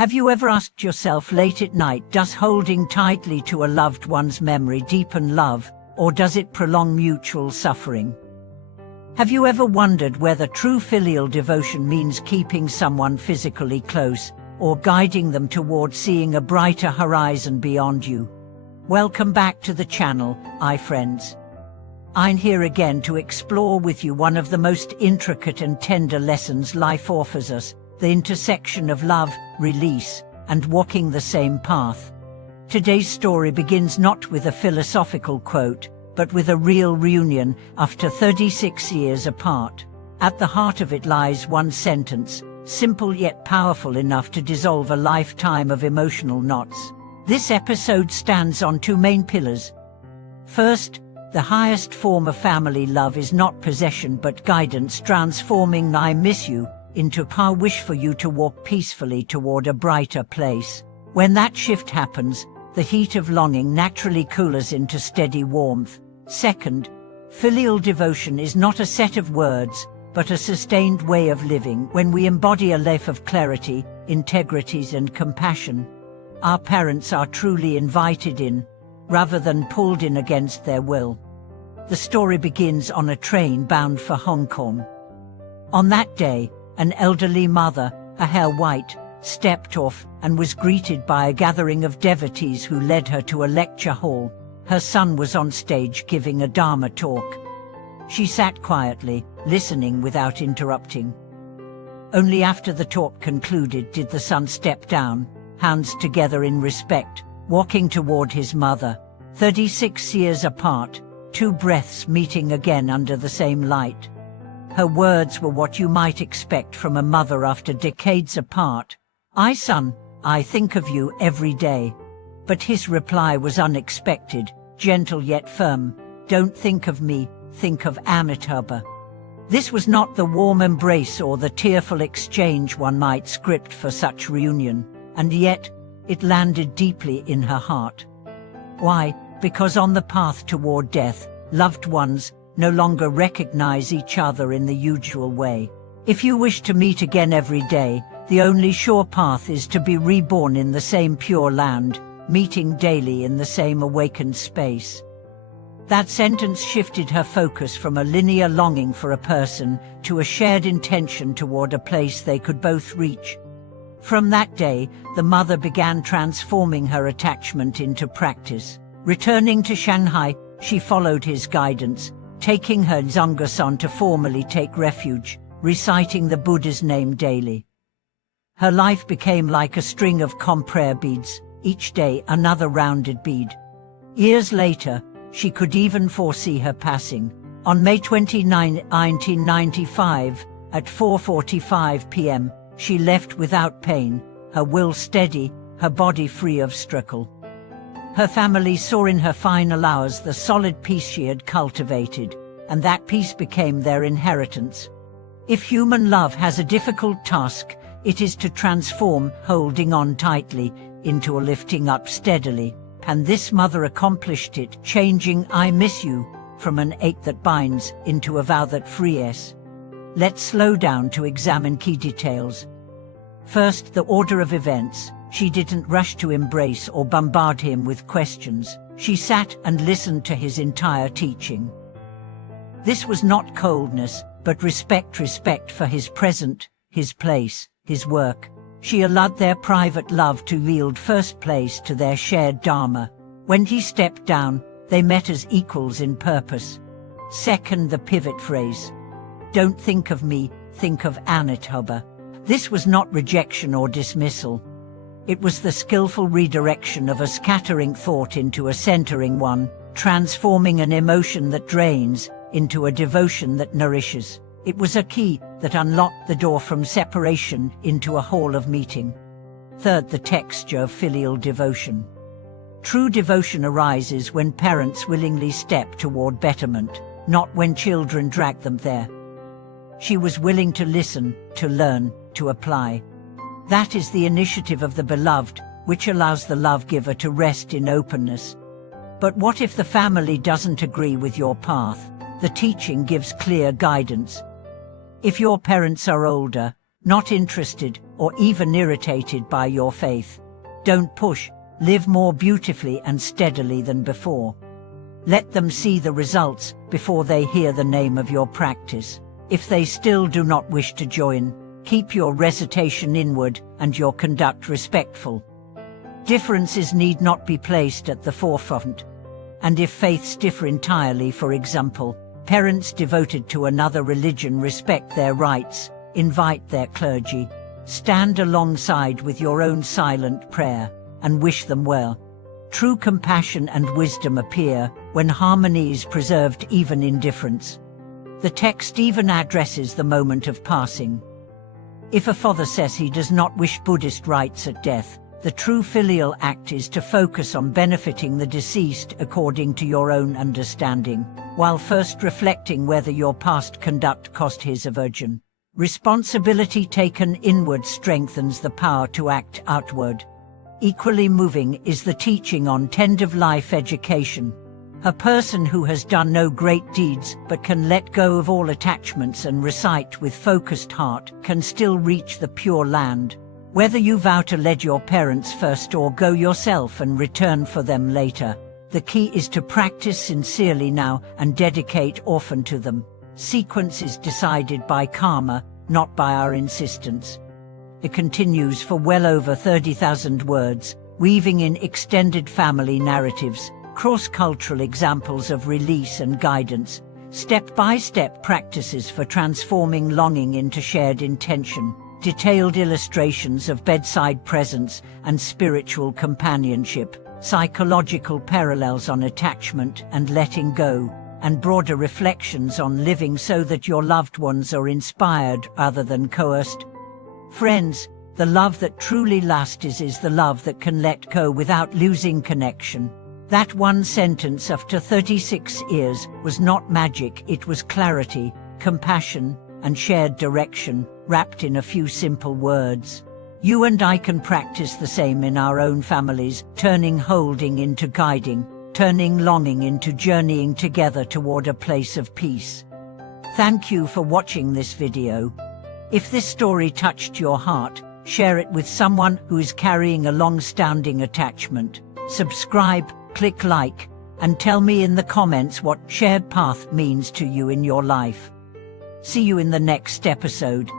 Have you ever asked yourself late at night, does holding tightly to a loved one's memory deepen love, or does it prolong mutual suffering? Have you ever wondered whether true filial devotion means keeping someone physically close, or guiding them toward seeing a brighter horizon beyond you? Welcome back to the channel, friends. I'm here again to explore with you one of the most intricate and tender lessons life offers us, the intersection of love, release, and walking the same path. Today's story begins not with a philosophical quote, but with a real reunion after 36 years apart. At the heart of it lies one sentence, simple yet powerful enough to dissolve a lifetime of emotional knots. This episode stands on two main pillars. First, the highest form of family love is not possession but guidance, transforming "I miss you" into "I wish for you to walk peacefully toward a brighter place." When that shift happens, the heat of longing naturally cools into steady warmth. Second, filial devotion is not a set of words, but a sustained way of living. When we embody a life of clarity, integrity, and compassion, our parents are truly invited in, rather than pulled in against their will. The story begins on a train bound for Hong Kong. On that day, an elderly mother, her hair white, stepped off and was greeted by a gathering of devotees who led her to a lecture hall. Her son was on stage giving a Dharma talk. She sat quietly, listening without interrupting. Only after the talk concluded did the son step down, hands together in respect, walking toward his mother. 36 years apart, two breaths meeting again under the same light. Her words were what you might expect from a mother after decades apart. Son, I think of you every day." But his reply was unexpected, gentle yet firm. "Don't think of me, think of Amitabha." This was not the warm embrace or the tearful exchange one might script for such reunion, and yet, it landed deeply in her heart. Why? Because on the path toward death, loved ones no longer recognize each other in the usual way. If you wish to meet again every day, the only sure path is to be reborn in the same pure land, meeting daily in the same awakened space. That sentence shifted her focus from a linear longing for a person to a shared intention toward a place they could both reach. From that day, the mother began transforming her attachment into practice. Returning to Shanghai, she followed his guidance, taking her Dzonghason to formally take refuge, reciting the Buddha's name daily. Her life became like a string of prayer beads, each day another rounded bead. Years later, she could even foresee her passing. On May 29, 1995, at 4:45 p.m., she left without pain, her will steady, her body free of struggle. Her family saw in her final hours the solid peace she had cultivated, and that peace became their inheritance. If human love has a difficult task, it is to transform holding on tightly into a lifting up steadily, and this mother accomplished it, changing "I miss you" from an ache that binds into a vow that frees. Let's slow down to examine key details. First, the order of events. She didn't rush to embrace or bombard him with questions. She sat and listened to his entire teaching. This was not coldness, but respect for his present, his place, his work. She allowed their private love to yield first place to their shared Dharma. When he stepped down, they met as equals in purpose. Second, the pivot phrase. "Don't think of me, think of Amitabha." This was not rejection or dismissal. It was the skillful redirection of a scattering thought into a centering one, transforming an emotion that drains into a devotion that nourishes. It was a key that unlocked the door from separation into a hall of meeting. Third, the texture of filial devotion. True devotion arises when parents willingly step toward betterment, not when children drag them there. She was willing to listen, to learn, to apply. That is the initiative of the beloved, which allows the love giver to rest in openness. But what if the family doesn't agree with your path? The teaching gives clear guidance. If your parents are older, not interested or even irritated by your faith. Don't push, live more beautifully and steadily than before. Let them see the results before they hear the name of your practice. If they still do not wish to join, keep your recitation inward and your conduct respectful. Differences need not be placed at the forefront. And if faiths differ entirely, for example, parents devoted to another religion respect their rights, invite their clergy, stand alongside with your own silent prayer, and wish them well. True compassion and wisdom appear when harmony is preserved even in difference. The text even addresses the moment of passing. If a father says he does not wish Buddhist rites at death, the true filial act is to focus on benefiting the deceased according to your own understanding, while first reflecting whether your past conduct cost his a virgin. Responsibility taken inward strengthens the power to act outward. Equally moving is the teaching on end-of-life education. A person who has done no great deeds but can let go of all attachments and recite with focused heart can still reach the Pure Land. Whether you vow to lead your parents first or go yourself and return for them later, the key is to practice sincerely now and dedicate often to them. Sequence is decided by karma, not by our insistence. It continues for well over 30,000 words, weaving in extended family narratives, cross-cultural examples of release and guidance, step-by-step practices for transforming longing into shared intention, detailed illustrations of bedside presence and spiritual companionship, psychological parallels on attachment and letting go, and broader reflections on living so that your loved ones are inspired rather than coerced. Friends, the love that truly lasts is the love that can let go without losing connection. That one sentence after 36 years was not magic, it was clarity, compassion, and shared direction, wrapped in a few simple words. You and I can practice the same in our own families, turning holding into guiding, turning longing into journeying together toward a place of peace. Thank you for watching this video. If this story touched your heart, share it with someone who is carrying a long-standing attachment. Subscribe, click like, and tell me in the comments what shared path means to you in your life. See you in the next episode.